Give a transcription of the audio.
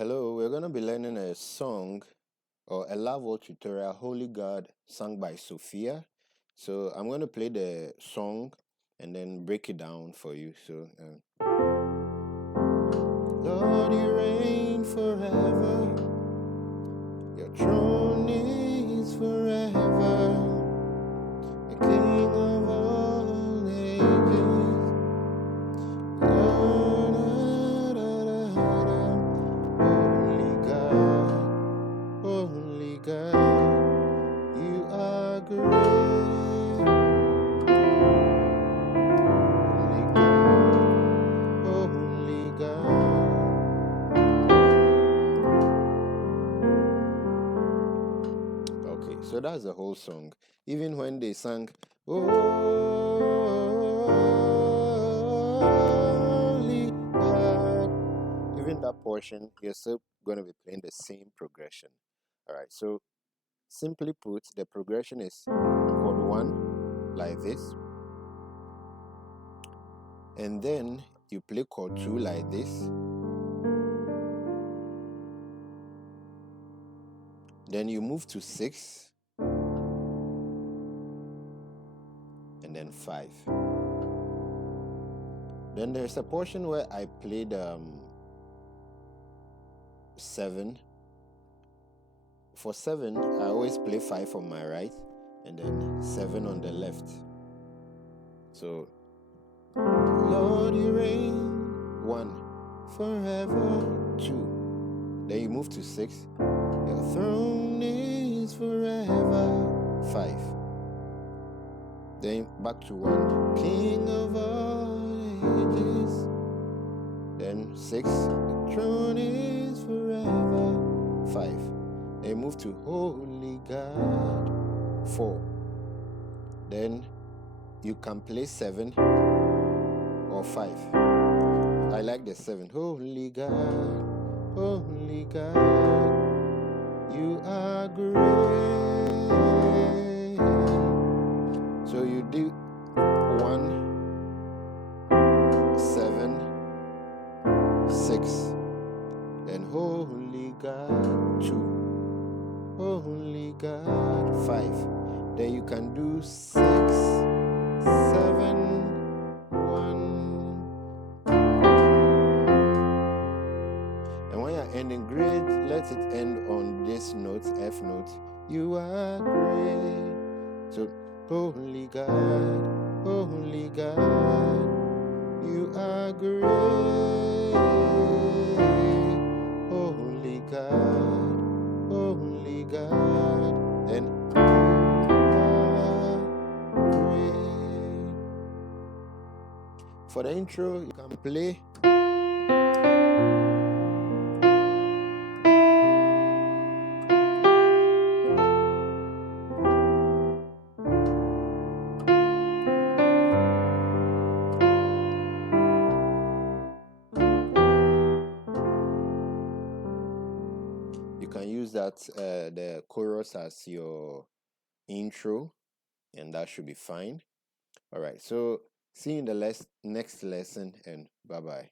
Hello, we're going to be learning a song or a love word tutorial, Holy God, sung by Sophia. So I'm going to play the song and then break it down for you. Lord, you reign forever. Your throne is forever. The King of all ages. Holy God, you are great. Holy God. Okay, so that's the whole song. Even when they sang, Holy God, even that portion, you're still going to be playing the same progression. All right, so simply put, the progression is chord 1 like this, and then you play chord 2 like this, then you move to 6, and then 5. Then there's a portion where I played 7. For 7, I always play 5 on my right and then 7 on the left. So, Lord, you reign, 1, forever, 2. Then you move to 6. Your throne is forever, 5. Then back to 1, King of all ages. Then 6, the throne is forever, 5. Then move to Holy God, 4. Then you can play 7 or 5. I like the 7. Holy God, you are great. So you do 1, 7, 6. Then Holy God, 2. Holy God, 5. Then you can do 6, 7, 1. And when you're ending great, let it end on this note, F note. You are great. So, Holy God, you are great. Holy God, and great. For the intro, you can play. You can use that the chorus as your intro, and that should be fine. All right, so see you in the next lesson, and bye-bye.